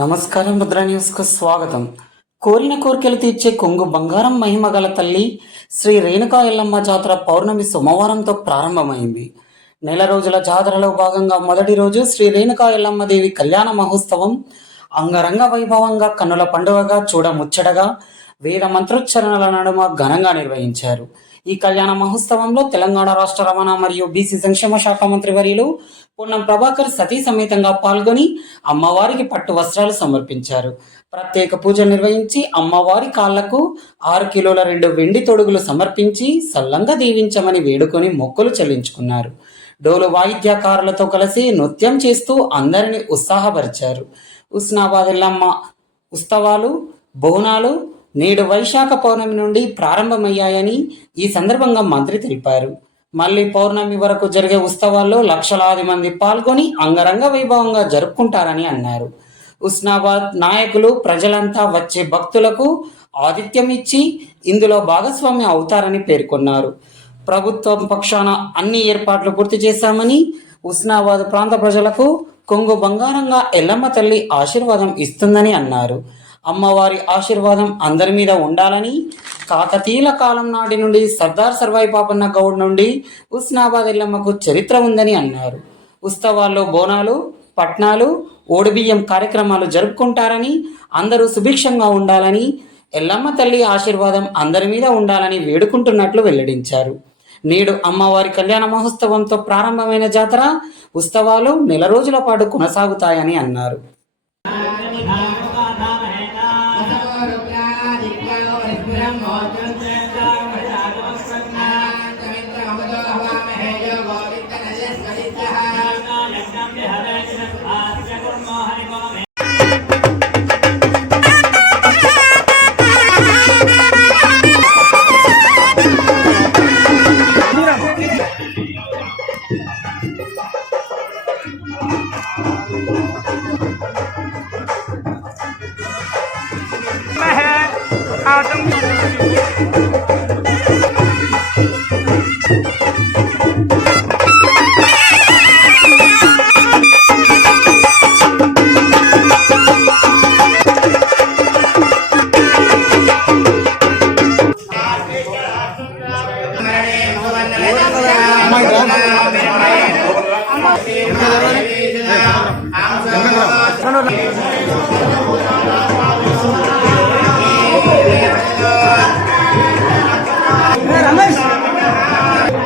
నమస్కారం. ముద్ర న్యూస్కు స్వాగతం. కోరిన కోరికలు తీర్చే కొంగు బంగారం మహిమగల తల్లి శ్రీ రేణుకా ఎల్లమ్మ జాతర పౌర్ణమి సోమవారంతో ప్రారంభమైంది. నెల రోజుల జాతరలో భాగంగా మొదటి రోజు శ్రీ రేణుకా ఎల్లమ్మ దేవి కళ్యాణ మహోత్సవం అంగరంగ వైభవంగా కన్నుల పండుగగా చూడముచ్చటగా వేద మంత్రోచ్చరణల నడుమ ఘనంగా నిర్వహించారు. ఈ కళ్యాణ మహోత్సవంలో తెలంగాణ రాష్ట్ర రవాణా మరియు బీసీ సంక్షేమ శాఖ మంత్రి వర్యులు పొన్నం ప్రభాకర్ సతీ సమేతంగా పాల్గొని అమ్మవారికి పట్టు వస్త్రాలు సమర్పించారు. ప్రత్యేక పూజలు నిర్వహించి అమ్మవారి కాళ్లకు 6 కిలోల 2 వెండి తొడుగులు సమర్పించి సల్లంగా దీవించమని వేడుకొని మొక్కులు చెల్లించుకున్నారు. డోలు వాయిద్యకారులతో కలిసి నృత్యం చేస్తూ అందరినీ ఉత్సాహపరిచారు. హుస్నాబాద్ ఎల్లమ్మ ఉత్సవాలు బోనాలు నేడు వైశాఖ పౌర్ణమి నుండి ప్రారంభమయ్యాయని ఈ సందర్భంగా మంత్రి తెలిపారు. మళ్ళీ పౌర్ణమి వరకు జరిగే ఉత్సవాల్లో లక్షలాది మంది పాల్గొని అంగరంగ వైభవంగా జరుపుకుంటారని అన్నారు. హుస్నాబాద్ నాయకులు ప్రజలంతా వచ్చే భక్తులకు ఆతిథ్యం ఇచ్చి ఇందులో భాగస్వామ్యం అవుతారని పేర్కొన్నారు. ప్రభుత్వం పక్షాన అన్ని ఏర్పాట్లు పూర్తి చేశామని, హుస్నాబాద్ ప్రాంత ప్రజలకు కొంగు బంగారంగా ఎల్లమ్మ తల్లి ఆశీర్వాదం ఇస్తుందని అన్నారు. అమ్మవారి ఆశీర్వాదం అందరి మీద ఉండాలని, కాకతీయుల కాలం నాటి నుండి సర్దార్ సర్వాయి పాపన్న గౌడ్ నుండి హుస్నాబాద్ ఎల్లమ్మకు చరిత్ర ఉందని అన్నారు. ఉత్సవాల్లో బోనాలు, పట్నాలు, ఓడిబియ్యం కార్యక్రమాలు జరుపుకుంటారని, అందరూ సుభిక్షంగా ఉండాలని, ఎల్లమ్మ తల్లి ఆశీర్వాదం అందరి మీద ఉండాలని వేడుకుంటున్నట్లు వెల్లడించారు. నేడు అమ్మవారి కళ్యాణ మహోత్సవంతో ప్రారంభమైన జాతర ఉత్సవాలు నెల రోజుల పాటు కొనసాగుతాయని అన్నారు.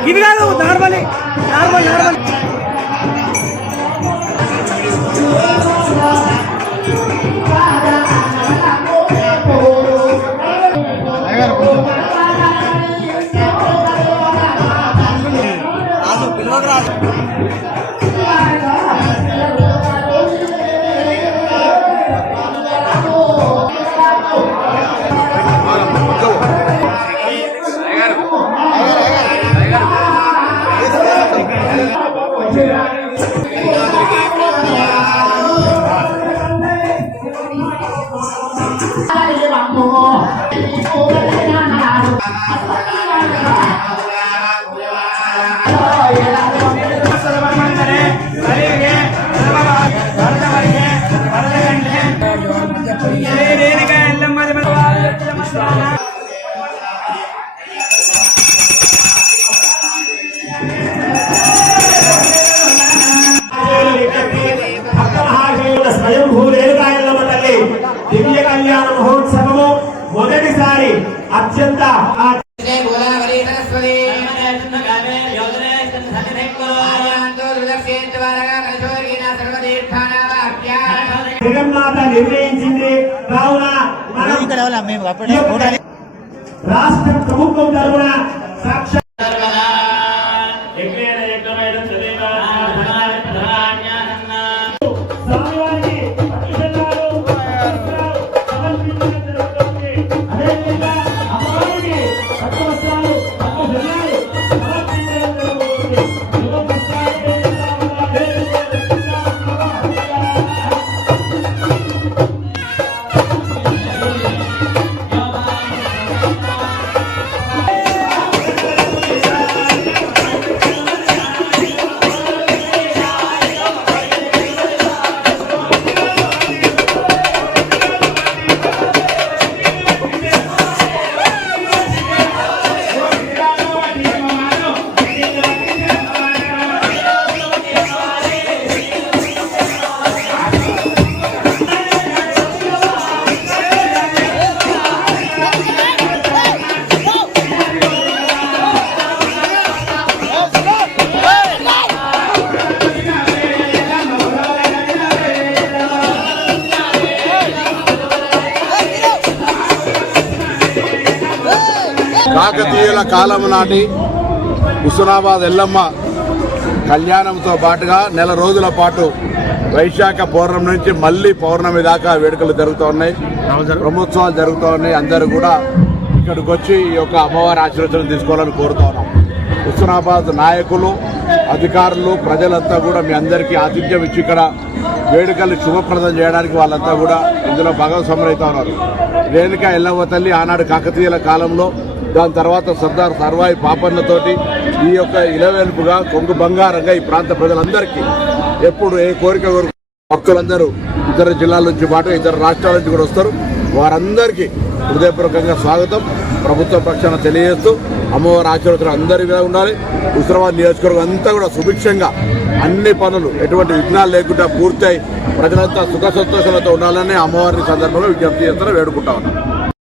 ఇవి కాదు నార్మల్ దివ్య కళ్యాణ మహోత్సవము మొదటిసారి అత్యంత జగన్మాత నిర్ణయించింది. కావున రాష్ట్ర ప్రభుత్వం తరఫున సాక్షాత్ కాకతీయుల కాలం నాటి హుస్నాబాద్ ఎల్లమ్మ కళ్యాణంతో పాటుగా నెల రోజుల పాటు వైశాఖ పౌర్ణమి నుంచి మళ్ళీ పౌర్ణమి దాకా వేడుకలు జరుగుతూ ఉన్నాయి, బ్రహ్మోత్సవాలు జరుగుతూ ఉన్నాయి. అందరూ కూడా ఇక్కడికి వచ్చి ఈ యొక్క అమ్మవారి ఆశీర్వచనం తీసుకోవాలని కోరుతా ఉన్నాం. హుస్నాబాద్ నాయకులు, అధికారులు, ప్రజలంతా కూడా మీ అందరికీ ఆతిథ్యం ఇచ్చి ఇక్కడ వేడుకలు శుభప్రదం చేయడానికి వాళ్ళంతా కూడా ఇందులో భాగస్వాములు అవుతా ఉన్నారు. రేణుకా ఎల్లమ్మ తల్లి ఆనాడు కాకతీయుల కాలంలో, దాని తర్వాత సర్దార్ సర్వాయి పాపన్నతోటి ఈ యొక్క ఇలవేల్పుగా కొంగు బంగారంగా ఈ ప్రాంత ప్రజలందరికీ ఎప్పుడు ఏ కోరిక భక్తులందరూ ఇతర జిల్లాల నుంచి పాటు ఇతర రాష్ట్రాల నుంచి కూడా వస్తారు. వారందరికీ హృదయపూర్వకంగా స్వాగతం ప్రభుత్వ పక్షాన తెలియజేస్తూ అమ్మవారి ఆశీర్వాదాలు అందరి మీద ఉండాలి. హుస్నాబాద్ నియోజకవర్గం అంతా కూడా సుభిక్షంగా అన్ని పనులు ఎటువంటి విఘ్నాలు లేకుండా పూర్తయి ప్రజలంతా సుఖ సంతోషాలతో ఉండాలని అమ్మవారిని సందర్భంలో విజ్ఞప్తి చేస్తారని వేడుకుంటా ఉన్నాం.